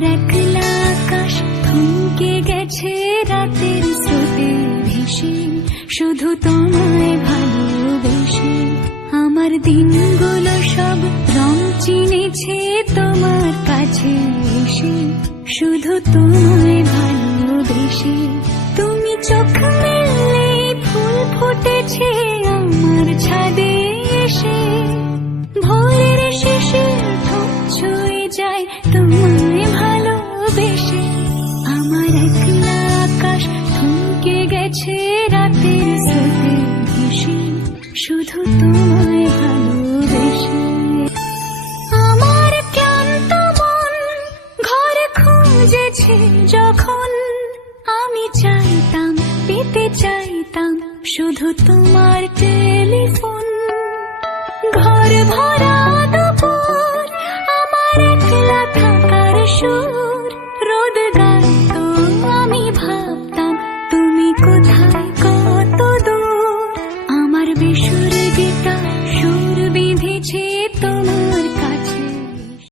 আমার একলা আকাশ থমকে গেছে রাতের স্রোতে ভেসে, শুধু তোমায় ভালোবেসে। আমার দিনগুলো সব রং চিনেছে তোমার কাছে এসে, শুধু তোমায় ভালোবেসে। তুমি চোখ মেললে ফুল ফুটেছে আমার ছাদে এসে, ভোরের শিশির ঠোঁট ছুঁয়ে যায় তোমায় ভালোবেসে। আমার একলা আকাশ থমকে গেছে রাতের স্রোতে ভেসে, শুধু তোমায় ভালোবেসে। আমার ক্লান্ত মন ঘর খুঁজেছে যখন, আমি চাইতাম পেতে চাইতাম শুধু তোমার টেলিফোন। ঘর ভরা দুপুর আমার একলা থাকার সুর,